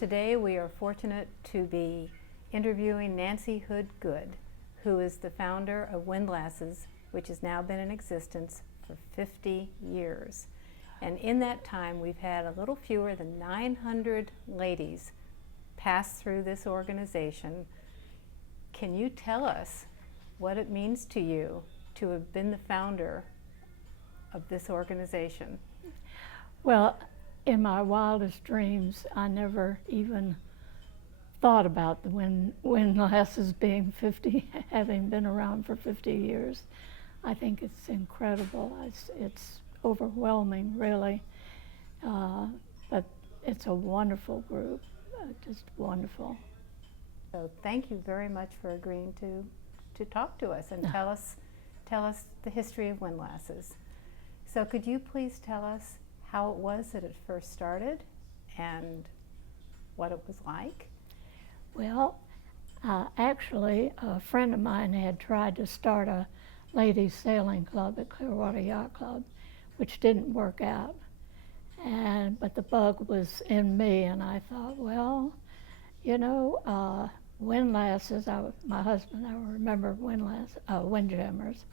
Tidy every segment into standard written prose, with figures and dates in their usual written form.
Today we are fortunate to be interviewing Nancy Hood Good, who is the founder of Windlasses, which has now been in existence for 50 years. And in that time we've had a little fewer than 900 ladies pass through this organization. Can you tell us what it means to you to have been the founder of this organization? Well, in my wildest dreams, I never even thought about the Windlasses being 50, having been around for 50 years. I think it's incredible. It's overwhelming, really. But it's a wonderful group, just wonderful. So thank you very much for agreeing to talk to us and tell us the history of Windlasses. So could you please tell us how it was that it first started and what it was like? Well, actually, a friend of mine had tried to start a ladies sailing club at Clearwater Yacht Club, which didn't work out. But the bug was in me, and I thought, well, you know, Windlasses, my husband, I remember Windjammers.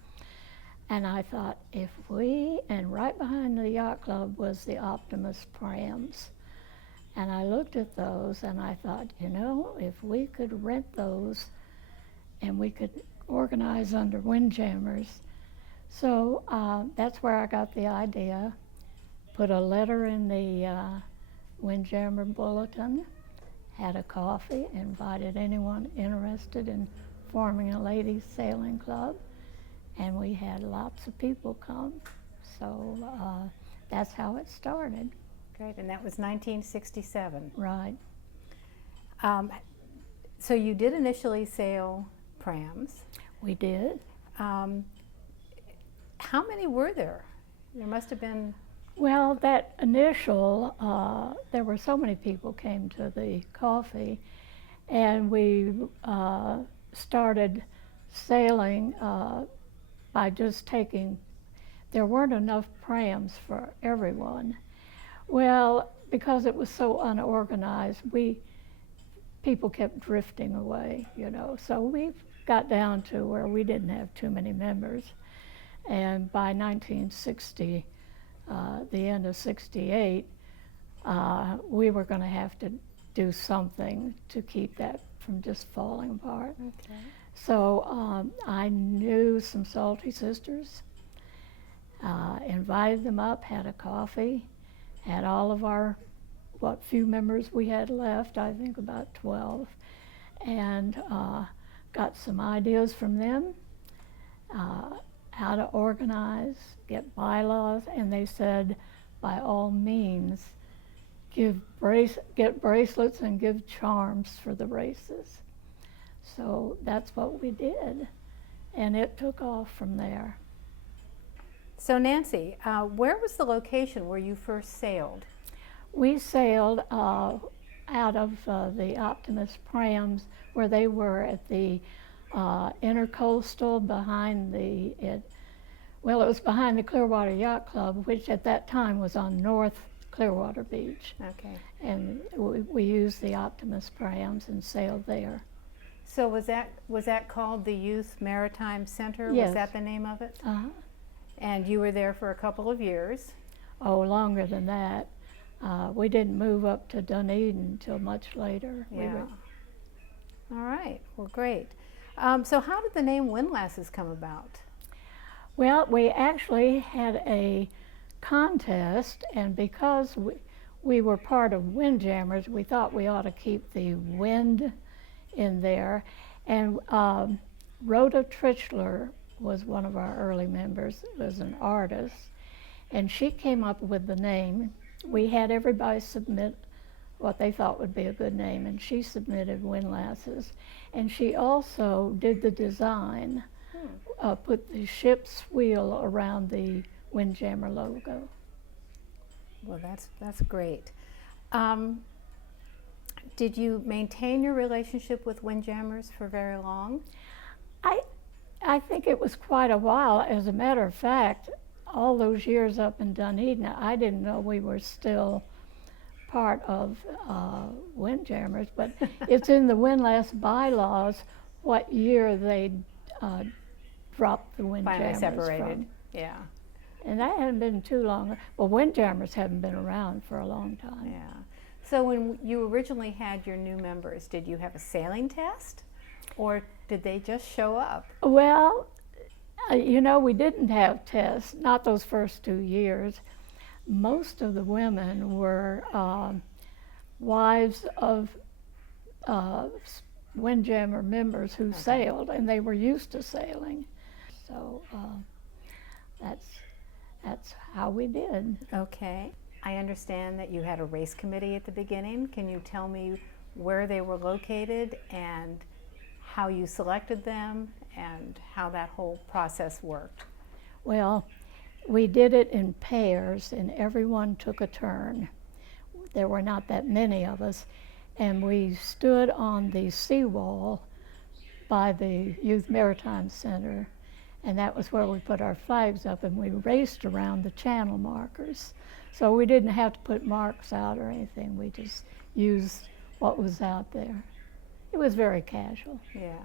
And I thought, and right behind the yacht club was the Optimus Prams. And I looked at those and I thought, you know, if we could rent those and we could organize under Windjammers. So that's where I got the idea. Put a letter in the Windjammer Bulletin, had a coffee, invited anyone interested in forming a ladies sailing club. And we had lots of people come, so that's how it started. Great, and that was 1967. Right. So you did initially sail prams. We did. How many were there? There must have been... Well, that initial, there were so many people came to the coffee, and we started sailing by just there weren't enough prams for everyone. Well, because it was so unorganized, people kept drifting away, you know. So we got down to where we didn't have too many members. And by 1960, the end of 68, we were going to have to do something to keep that from just falling apart. Okay. So I knew some Salty Sisters, invited them up, had a coffee, had all of our, what few members we had left, I think about 12, and got some ideas from them, how to organize, get bylaws, and they said, by all means, get bracelets and give charms for the races. So that's what we did, and it took off from there. So Nancy, where was the location where you first sailed? We sailed out of the Optimus Prams, where they were at the Intercoastal behind it was behind the Clearwater Yacht Club, which at that time was on North Clearwater Beach. Okay. And we used the Optimus Prams and sailed there. So was that called the Youth Maritime Center? Yes. Was that the name of it? Uh-huh. And you were there for a couple of years? Oh, longer than that. We didn't move up to Dunedin until much later. Yeah. All right. Well, great. So how did the name Windlasses come about? Well, we actually had a contest, and because we were part of Windjammers, we thought we ought to keep the wind in there. And Rhoda Trichler was one of our early members, was an artist, and she came up with the name. We had everybody submit what they thought would be a good name, and she submitted Windlasses. And she also did the design, put the ship's wheel around the Windjammer logo. Well, that's great. Did you maintain your relationship with Windjammers for very long? I think it was quite a while. As a matter of fact, all those years up in Dunedin, I didn't know we were still part of Windjammers, but it's in the Windlass bylaws what year they dropped the Windjammers Finally separated, from. yeah. And that hadn't been too long. Well, Windjammers haven't been around for a long time. Yeah. So when you originally had your new members, did you have a sailing test, or did they just show up? Well, you know, we didn't have tests, not those first 2 years. Most of the women were wives of Windjammer members who sailed, and they were used to sailing. So that's how we did. Okay. I understand that you had a race committee at the beginning. Can you tell me where they were located and how you selected them and how that whole process worked? Well, we did it in pairs, and everyone took a turn. There were not that many of us, and we stood on the seawall by the Youth Maritime Center, and that was where we put our flags up, and we raced around the channel markers. So we didn't have to put marks out or anything. We just used what was out there. It was very casual. Yeah.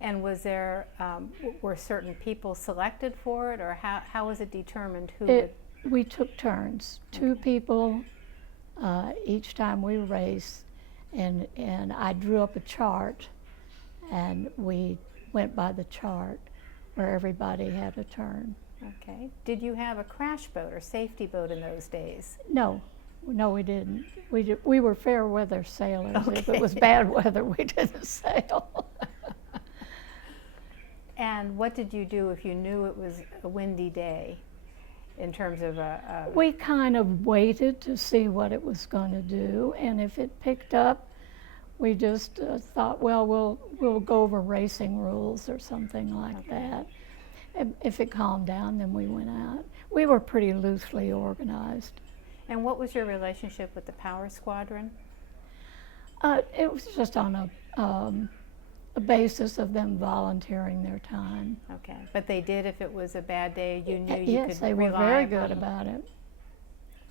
And was there, were certain people selected for it, or how was it determined who would? We took turns, 2 people each time we raced, and I drew up a chart, and we went by the chart where everybody had a turn. Okay. Did you have a crash boat or safety boat in those days? No, we didn't. We were fair weather sailors. Okay. If it was bad weather, we didn't sail. And what did you do if you knew it was a windy day in terms of We kind of waited to see what it was going to do, and if it picked up, we just thought, well, we'll go over racing rules or something like that. If it calmed down, then we went out. We were pretty loosely organized. And what was your relationship with the Power Squadron? It was just on a basis of them volunteering their time. Okay, but they did if it was a bad day, you knew you Yes, could they were rely very upon good them. about it.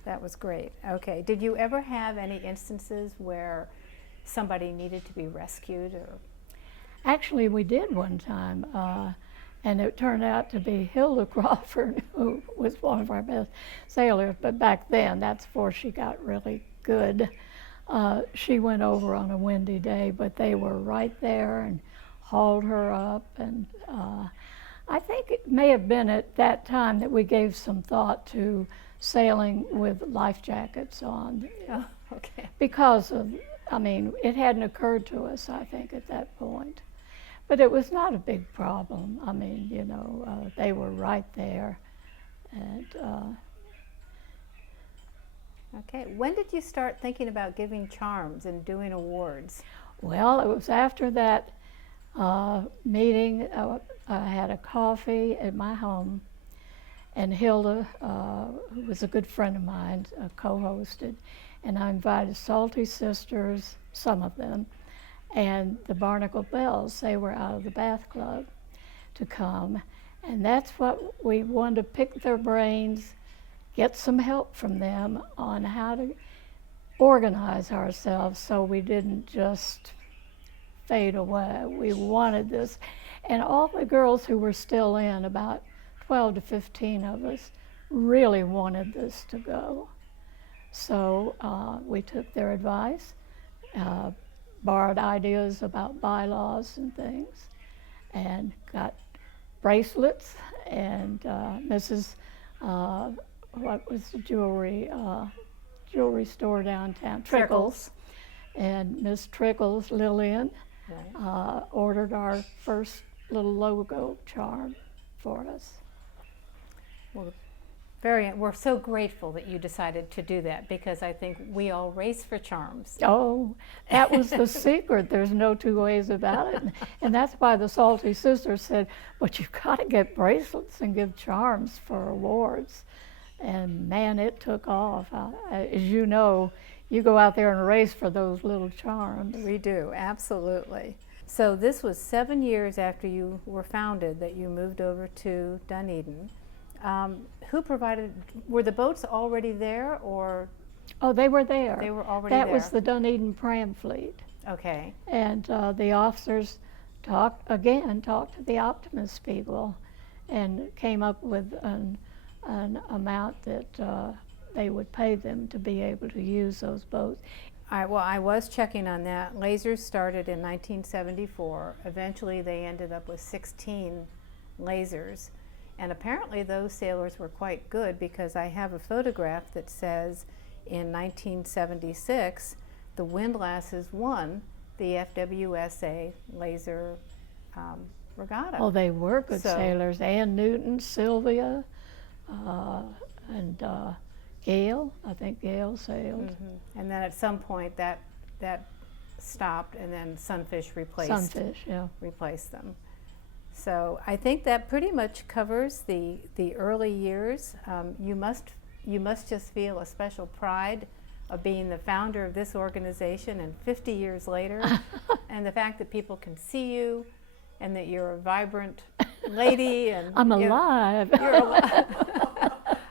That was great. Okay, did you ever have any instances where somebody needed to be rescued? Or Actually, we did one time, and it turned out to be Hilda Crawford, who was one of our best sailors, but back then, that's before she got really good. She went over on a windy day, but they were right there and hauled her up, and I think it may have been at that time that we gave some thought to sailing with life jackets on. Oh, okay. Because of, I mean, it hadn't occurred to us, I think, at that point. But it was not a big problem. I mean, you know, they were right there. And Okay, when did you start thinking about giving charms and doing awards? well, it was after that meeting. I had a coffee at my home, and Hilda, who was a good friend of mine, co-hosted, and I invited Salty Sisters, some of them, and the Barnacle Bells. They were out of the Bath Club to come, and that's what we wanted to pick their brains, get some help from them on how to organize ourselves so we didn't just fade away. We wanted this. And all the girls who were still in, about 12 to 15 of us, really wanted this to go. So we took their advice, borrowed ideas about bylaws and things, and got bracelets, and Mrs. What was the jewelry store downtown? Trickles. And Miss Trickles, Lillian, Right. ordered our first little logo charm for us. Well, we're so grateful that you decided to do that, because I think we all race for charms. Oh, that was the secret. There's no 2 ways about it. And that's why the Salty Sisters said, but you've got to get bracelets and give charms for awards. And man, it took off. As you know, you go out there and race for those little charms. We do, absolutely. So this was 7 years after you were founded that you moved over to Dunedin. Who provided, were the boats already there, or Oh, they were there. They were already that there. was the Dunedin Pram Fleet. Okay. And the officers talked to the Optimist people and came up with an amount that they would pay them to be able to use those boats. Well, I was checking on that. Lasers started in 1974. Eventually they ended up with 16 lasers. And apparently those sailors were quite good, because I have a photograph that says in 1976 the Windlasses won the FWSA laser regatta. Oh, they were good So- sailors. Ann Newton, Sylvia, and Gail. I think Gail sailed. And then at some point that stopped, and then Sunfish replaced Sunfish, yeah. them. So I think that pretty much covers the early years. You must just feel a special pride of being the founder of this organization, and 50 years later, and the fact that people can see you, and that you're a vibrant lady, and I'm alive. You're alive.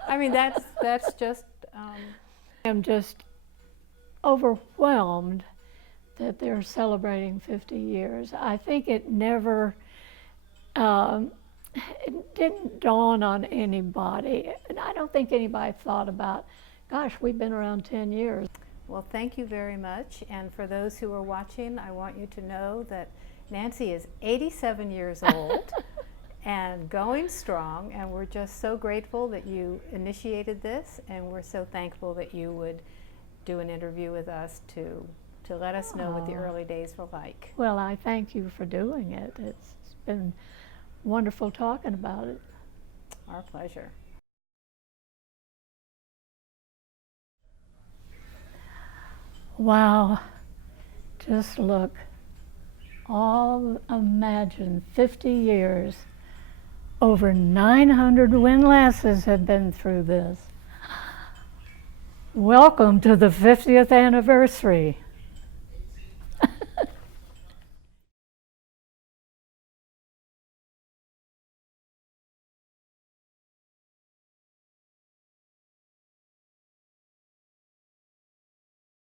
I mean, that's just. I'm just overwhelmed that they're celebrating 50 years. I think it never, it didn't dawn on anybody, and I don't think anybody thought about, gosh, we've been around 10 years. Well, thank you very much. And for those who are watching, I want you to know that Nancy is 87 years old and going strong, and we're just so grateful that you initiated this, and we're so thankful that you would do an interview with us to let us know what the early days were like. Well, I thank you for doing it. It's been wonderful talking about it. Our pleasure. Wow, just look, imagine 50 years, over 900 windlasses have been through this. Welcome to the 50th anniversary.